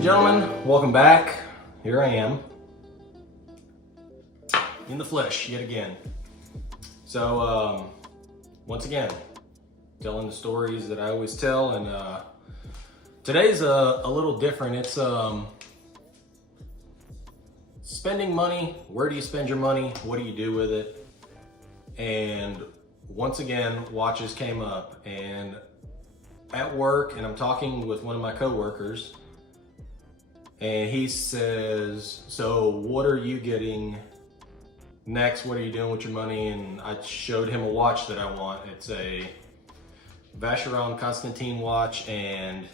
and gentlemen, welcome back. Here I am in the flesh yet again. So once again, telling the stories that I always tell, and today's a little different. It's spending money. Where do you spend your money? What do you do with it? And once again, watches came up, and at work, and I'm talking with one of my coworkers, and he says, so what are you getting next? What are you doing with your money? And I showed him a watch that I want. It's a Vacheron Constantin watch, and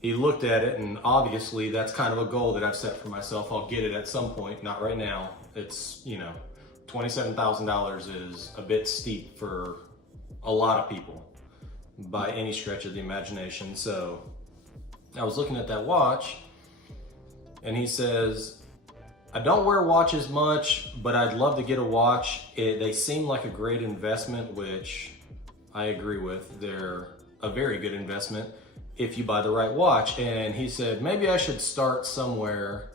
he looked at it, and obviously that's kind of a goal that I've set for myself. I'll get it at some point, not right now. It's, you know, $27,000 is a bit steep for a lot of people by any stretch of the imagination. So I was looking at that watch, and he says, I don't wear watches much, but I'd love to get a watch. They seem like a great investment, which I agree with. They're a very good investment if you buy the right watch. And he said, maybe I should start somewhere,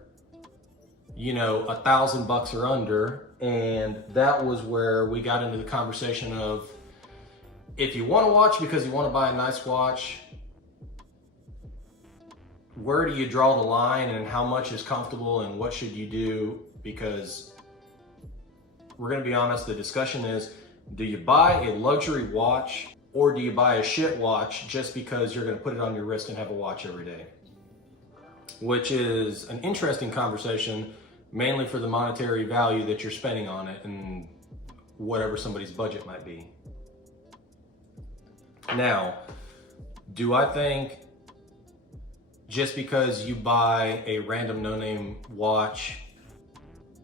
you know, $1,000 or under. And that was where we got into the conversation of, if you want a watch because you want to buy a nice watch, where do you draw the line, and how much is comfortable, and what should you do? Because we're going to be honest, the discussion is, do you buy a luxury watch, or do you buy a shit watch just because you're going to put it on your wrist and have a watch every day? Which is an interesting conversation, mainly for the monetary value that you're spending on it and whatever somebody's budget might be. Now, do I think just because you buy a random no-name watch,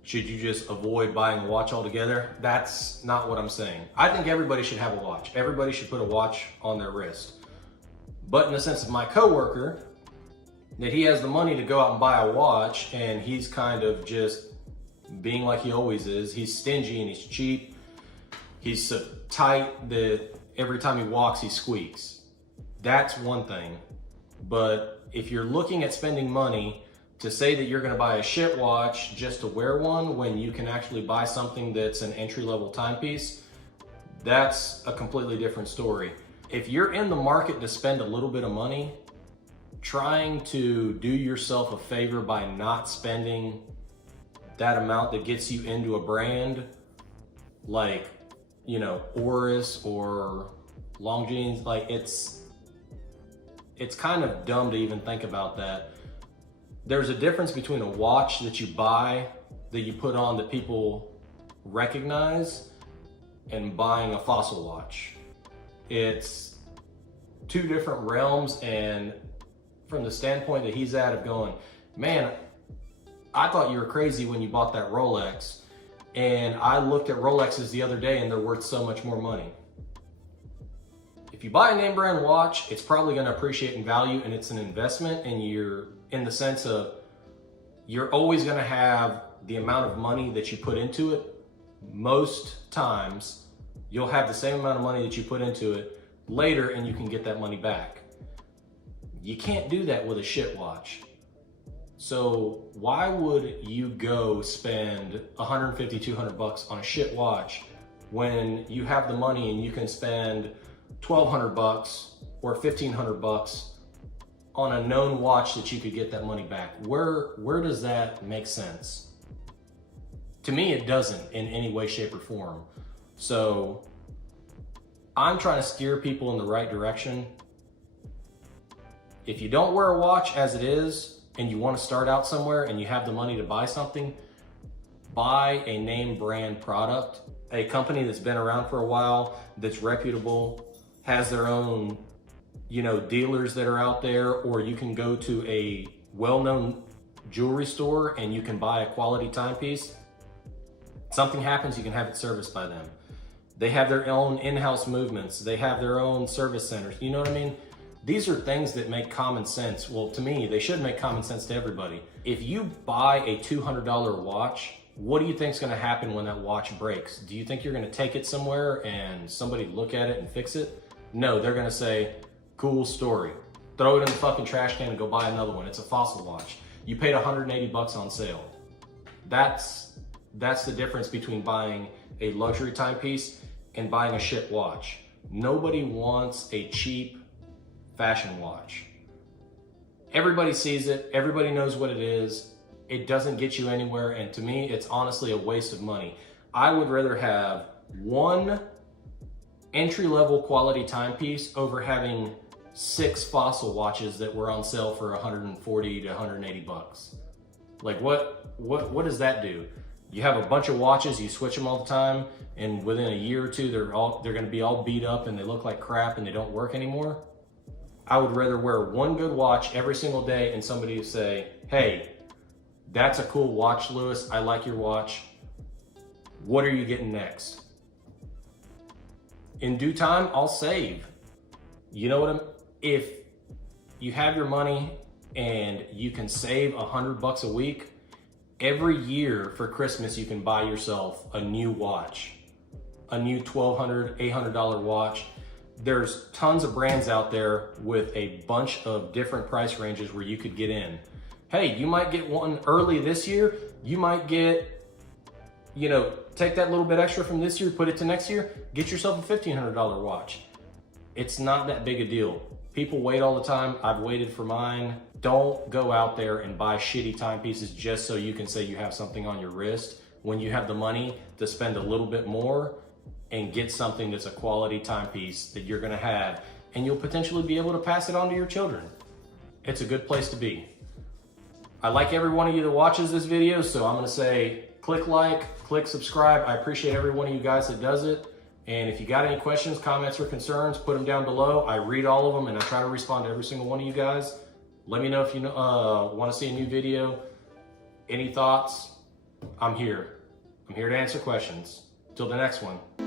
should you just avoid buying a watch altogether? That's not what I'm saying. I think everybody should have a watch. Everybody should put a watch on their wrist. But in the sense of my coworker, that he has the money to go out and buy a watch, and he's kind of just being like he always is. He's stingy and he's cheap. He's so tight that every time he walks, he squeaks. That's one thing. But if you're looking at spending money, to say that you're going to buy a shit watch just to wear one when you can actually buy something that's an entry-level timepiece, that's a completely different story. If you're in the market to spend a little bit of money, trying to do yourself a favor by not spending that amount that gets you into a brand like, you know, Oris or Longines, like it's kind of dumb to even think about that. There's a difference between a watch that you buy, that you put on that people recognize, and buying a fossil watch. It's two different realms, and from the standpoint that he's at of going, man, I thought you were crazy when you bought that Rolex, and I looked at Rolexes the other day and they're worth so much more money. If you buy a name brand watch, it's probably going to appreciate in value, and it's an investment, and you're in the sense of you're always going to have the amount of money that you put into it. Most times you'll have the same amount of money that you put into it later, and you can get that money back. You can't do that with a shit watch. So why would you go spend $150, $200 on a shit watch when you have the money and you can spend $1,200 or $1,500 on a known watch that you could get that money back? Where does that make sense? To me, it doesn't in any way, shape, or form. So I'm trying to steer people in the right direction. If you don't wear a watch as it is, and you want to start out somewhere and you have the money to buy something, buy a name brand product, a company that's been around for a while, that's reputable, has their own, you know, dealers that are out there, or you can go to a well-known jewelry store and you can buy a quality timepiece. Something happens, you can have it serviced by them. They have their own in-house movements. They have their own service centers. You know what I mean? These are things that make common sense. Well, to me, they should make common sense to everybody. If you buy a $200 watch, what do you think is going to happen when that watch breaks? Do you think you're going to take it somewhere and somebody look at it and fix it? No, they're going to say, cool story. throw it in the fucking trash can and go buy another one. It's a fossil watch. You paid 180 bucks on sale. That's the difference between buying a luxury timepiece and buying a shit watch. Nobody wants a cheap fashion watch. Everybody sees it, everybody knows what it is. It doesn't get you anywhere, and to me, it's honestly a waste of money. I would rather have one entry-level quality timepiece over having 6 fossil watches that were on sale for 140 to 180 bucks. Like what does that do? You have a bunch of watches, you switch them all the time, and within a year or two, they're gonna be all beat up and they look like crap and they don't work anymore. I would rather wear one good watch every single day and somebody say, hey, that's a cool watch, Lewis. I like your watch. What are you getting next? In due time, I'll save. You know what if you have your money and you can save $100 a week, every year for Christmas, you can buy yourself a new watch, a new $1,200, $800 watch. There's tons of brands out there with a bunch of different price ranges where you could get in. Hey, you might get one early this year. You might get, take that little bit extra from this year, put it to next year, get yourself a $1,500 watch. It's not that big a deal. People wait all the time. I've waited for mine. Don't go out there and buy shitty timepieces just so you can say you have something on your wrist when you have the money to spend a little bit more and get something that's a quality timepiece that you're gonna have, and you'll potentially be able to pass it on to your children. It's a good place to be. I like every one of you that watches this video, so I'm gonna say click like, click subscribe. I appreciate every one of you guys that does it. And if you got any questions, comments, or concerns, put them down below. I read all of them and I try to respond to every single one of you guys. Let me know if you want to see a new video. Any thoughts? I'm here. I'm here to answer questions. Till the next one.